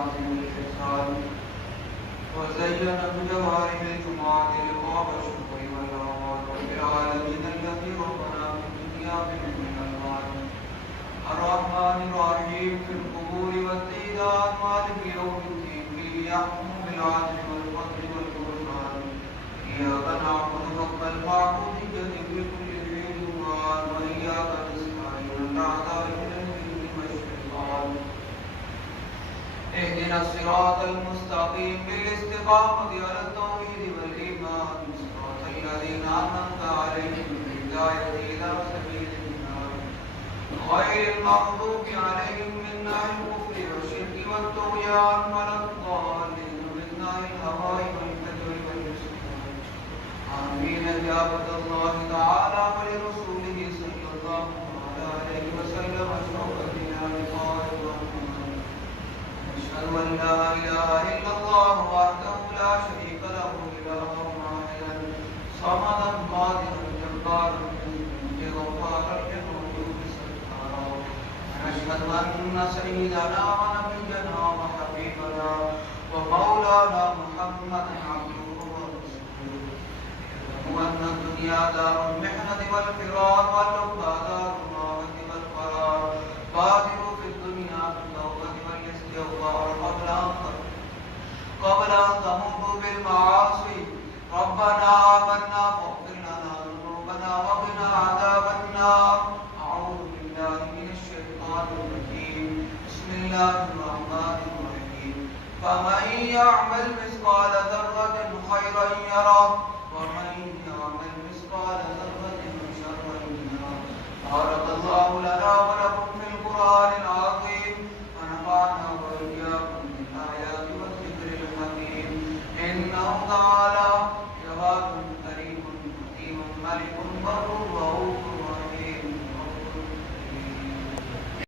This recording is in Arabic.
عظيم الحسان وزين بجوارح الجمعة لقاب الشكر والأعمال رب العالمين الذي ربنا في الدنيا بمن المال الرحمن الرحيم في القبور والديدان مالك يوم الدين فيه يحكم بالعدل والفضل والغفران إياك نعبد رب المعبود جديد بكل خير وإياك نستعين الأعداء من الجن والشيطان اهدنا الصراط المستقيم بالاستقامة على التوحيد والإيمان صراط الذين أنعمت عليهم بالهداية إلى سبيل النار غير المغضوب عليهم من الكفر والشرك والطغيان ولا الضالين من الهوى والفجر والعصيان آمين إجابة الله تعالى ولرسوله صلى الله عليه وسلم أشرفتنا لقاء الرحمن أشهد أن لا إله إلا الله وحده لا شريك له إله واحدا صمدا قادرا جبارا غفارا للوجود ستارا ونشهد أن سيدنا ونبينا وحبيبنا ومولانا محمدا عبده ورسوله وأن الدنيا دار المحنة والفرار والأخرى دار الراحة والقرار بادروا في الدنيا بالتوبة والاستغفار قبل أن تمضوا بالمعاصي ربنا آمنا فاغفر لنا ذنوبنا وقنا عذاب النار أعوذ بالله من الشيطان الرجيم بسم الله الرحمن الرحيم فمن يعمل مثقال ذرة خيرا يره ومن يعمل مثقال ذرة شرا يره بارك الله لنا ولكم في القرآن